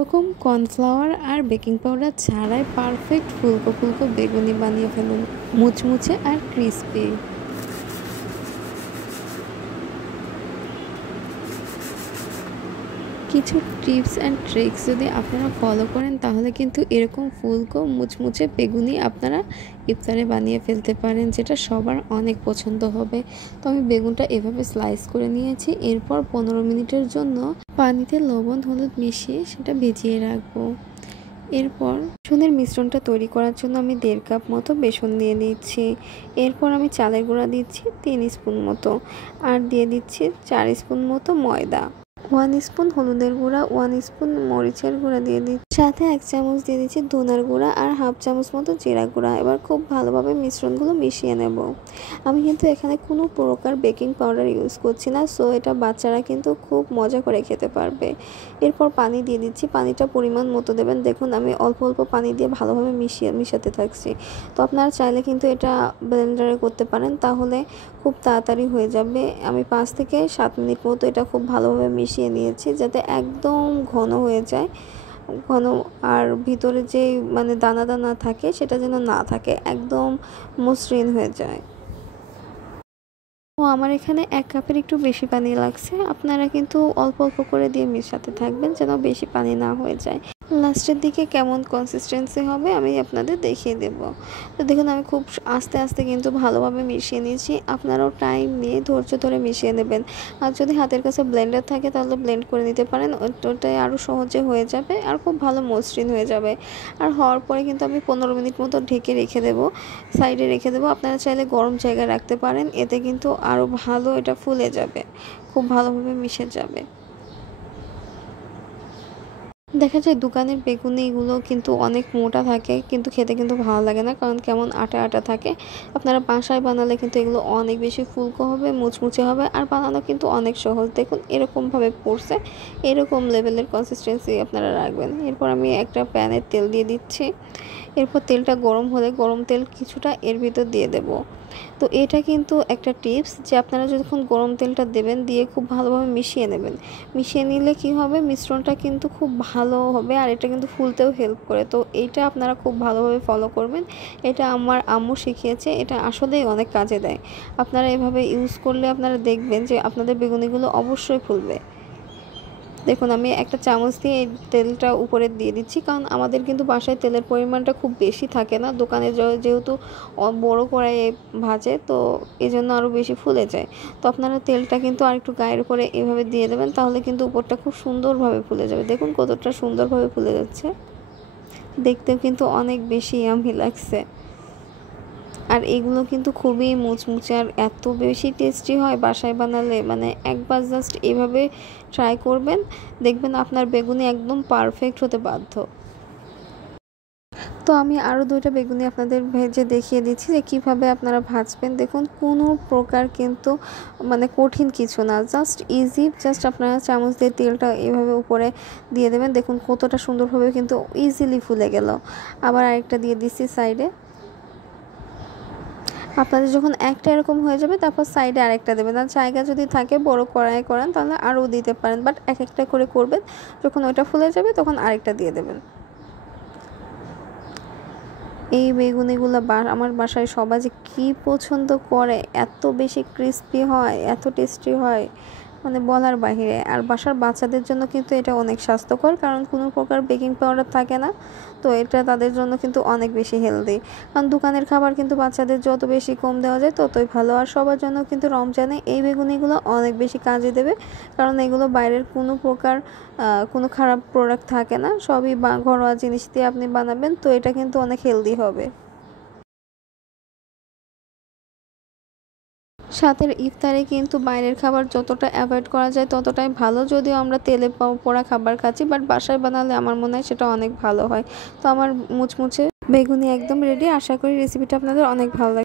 এরকম কর্নফ্লাওয়ার আর baking powder ছাড়াই perfect ফুলকো ফুলকো বেগুনি বানিয়ে ফেলুন, মুচমুচে আর ক্রিস্পি। কিছু টিপস অ্যান্ড ট্রিক্স যদি আপনারা ফলো করেন তাহলে কিন্তু এরকম ফুলকো মুচমুচে বেগুনি আপনারা ইফতারে বানিয়ে ফেলতে পারেন, যেটা সবার অনেক পছন্দ হবে। তো আমি বেগুনটা এভাবে স্লাইস করে নিয়েছি। এরপর 15 মিনিটের জন্য পানিতে লবণ হলুদ মিশিয়ে সেটা ভিজিয়ে রাখবো। এরপর বেসনের মিশ্রণটা তৈরি করার জন্য আমি 1.5 কাপ মতো বেসন দিয়ে দিচ্ছি। এরপর আমি চালের গুঁড়া দিচ্ছি 3 স্পুন মতো, আর দিয়ে দিচ্ছি 4 স্পুন মতো ময়দা, 1 স্পুন হলুদের গুঁড়া, 1 স্পুন মরিচের গুঁড়া দিয়ে দিচ্ছি, সাথে 1 চামচ দিয়ে দিচ্ছি ধনার গুঁড়া আর 1/2 চামচ মতো জিরা গুঁড়া। এবার খুব ভালোভাবে মিশ্রণগুলো মিশিয়ে নেব। আমি কিন্তু এখানে কোনো প্রকার বেকিং পাউডার ইউজ করছি না, সো এটা বাচ্চারা কিন্তু খুব মজা করে খেতে পারবে। এরপর পানি দিয়ে দিচ্ছি, পানিটা পরিমাণ মতো দেবেন। দেখুন আমি অল্প অল্প পানি দিয়ে ভালোভাবে মিশাতে থাকছি। তো আপনারা চাইলে কিন্তু এটা ব্লেন্ডারে করতে পারেন, তাহলে খুব তাড়াতাড়ি হয়ে যাবে। আমি 5 থেকে 7 মিনিট মতো এটা খুব ভালোভাবে মিশিয়ে নিয়েছি, যাতে একদম ঘন হয়ে যায়, ঘন, আর ভিতরে যে মানে দানা দানা থাকে সেটা যেন না থাকে, একদম মসৃণ হয়ে যায়। তো আমার এখানে 1 কাপের একটু বেশি পানি লাগছে, আপনারা কিন্তু অল্প অল্প করে দিয়ে মেশাতে থাকবেন যেন বেশি পানি না হয়ে যায়। লাস্টের দিকে কেমন কনসিস্টেন্সি হবে আমি আপনাদের দেখিয়ে দেব। তো দেখুন আমি খুব আস্তে আস্তে কিন্তু ভালোভাবে মিশিয়ে নিয়েছি। আপনারাও টাইম নিয়ে ধৈর্য ধরে মিশিয়ে নেবেন। আর যদি হাতের কাছে ব্লেন্ডার থাকে তাহলে ব্লেন্ড করে নিতে পারেন, ওটাই আরও সহজে হয়ে যাবে আর খুব ভালো মসৃণ হয়ে যাবে। আর হওয়ার পরে কিন্তু আমি 15 মিনিট মতো ঢেকে রেখে দেবো, সাইডে রেখে দেবো। আপনারা চাইলে গরম জায়গায় রাখতে পারেন, এতে কিন্তু আরও ভালো এটা ফুলে যাবে, খুব ভালোভাবে মিশে যাবে। দেখা যায় দোকানের বেগুনিগুলো কিন্তু অনেক মোটা থাকে, কিন্তু খেতে কিন্তু ভালো লাগে না, কারণ কেমন আটা আটা থাকে। আপনারা বাসায় বানালে কিন্তু এগুলো অনেক বেশি ফুলকো হবে, মুচমুচে হবে, আর বানানো কিন্তু অনেক সহজ। দেখুন এরকমভাবে পড়ছে, এরকম লেভেলের কনসিস্টেন্সি আপনারা রাখবেন। এরপর আমি একটা প্যানে তেল দিয়ে দিচ্ছি। এরপর তেলটা গরম হলে গরম তেল কিছুটা এর ভিতর দিয়ে দেব। তো এটা কিন্তু একটা টিপস যে আপনারা যখন গরম তেলটা দেবেন, দিয়ে খুব ভালোভাবে মিশিয়ে নেবেন। মিশিয়ে নিলে কি হবে, মিশ্রণটা কিন্তু খুব ভালো হবে আর এটা কিন্তু ফুলতেও হেল্প করে। তো এইটা আপনারা খুব ভালোভাবে ফলো করবেন। এটা আমার আম্মু শিখিয়েছে, এটা আসলেই অনেক কাজে দেয়। আপনারা এভাবে ইউজ করলে আপনারা দেখবেন যে আপনাদের বেগুনিগুলো অবশ্যই ফুলবে। দেখুন আমি একটা চামচ দিয়ে এই তেলটা উপরে দিয়ে দিচ্ছি, কারণ আমাদের কিন্তু বাসায় তেলের পরিমাণটা খুব বেশি থাকে না। দোকানে যেহেতু বড় কড়াইয়ে ভাজে, তো এই জন্য আরও বেশি ফুলে যায়। তো আপনারা তেলটা কিন্তু আর একটু গায়ের উপরে এভাবে দিয়ে দেবেন, তাহলে কিন্তু উপরটা খুব সুন্দরভাবে ফুলে যাবে। দেখুন কতটা সুন্দরভাবে ফুলে যাচ্ছে, দেখতেও কিন্তু অনেক বেশি ইয়াম্মি লাগছে। আর এগুলো কিন্তু খুবই মুচমুচে আর এত বেশি টেস্টি হয় বাসায় বানালে, মানে একবার জাস্ট এভাবে ট্রাই করবেন, দেখবেন আপনার বেগুনি একদম পারফেক্ট হতে বাধ্য। তো আমি আরও 2টা বেগুনি আপনাদের ভেজে দেখিয়ে দিচ্ছি যে কীভাবে আপনারা ভাজবেন। দেখুন কোনো প্রকার কিন্তু মানে কঠিন কিছু না, জাস্ট ইজি। জাস্ট আপনারা চামচ দিয়ে তেলটা এভাবে উপরে দিয়ে দেবেন। দেখুন কতটা সুন্দরভাবে কিন্তু ইজিলি ফুলে গেল। আবার আরেকটা দিয়ে দিচ্ছি সাইডে। আপনাদের যখন একটা এরকম হয়ে যাবে তারপর সাইডে আরেকটা দেবেন। আর জায়গা যদি থাকে বড় কড়াই করেন তাহলে আরও দিতে পারেন, বাট এক একটা করে করবেন। যখন ওইটা ফুলে যাবে তখন আরেকটা দিয়ে দেবেন। এই বেগুনিগুলো আমার বাসায় সবাই যে কী পছন্দ করে, এত বেশি ক্রিস্পি হয়, এত টেস্টি হয়, মানে বলার বাহিরে। আর বাসার বাচ্চাদের জন্য কিন্তু এটা অনেক স্বাস্থ্যকর, কারণ কোনো প্রকার বেকিং পাউডার থাকে না। তো এটা তাদের জন্য কিন্তু অনেক বেশি হেলদি, কারণ দোকানের খাবার কিন্তু বাচ্চাদের যত বেশি কম দেওয়া যায় ততই ভালো। আর সবার জন্য কিন্তু রমজানে এই বেগুনিগুলো অনেক বেশি কাজে দেবে, কারণ এগুলো বাইরের কোনো প্রকার কোনো খারাপ প্রোডাক্ট থাকে না, সবই ঘরোয়া জিনিস দিয়ে আপনি বানাবেন। তো এটা কিন্তু অনেক হেলদি হবে। সাথের ইফতারে কিন্তু বাইরের খাবার যতটা অ্যাভয়েড করা যায় ততটাই ভালো, যদিও আমরা তেলে পোড়া খাবার খাচ্ছি, বাট বাসায় বানালে আমার মনে হয় সেটা অনেক ভালো হয়। তো আমার মুচমুচে বেগুনি একদম রেডি। আশা করি রেসিপিটা আপনাদের অনেক ভালো লাগে।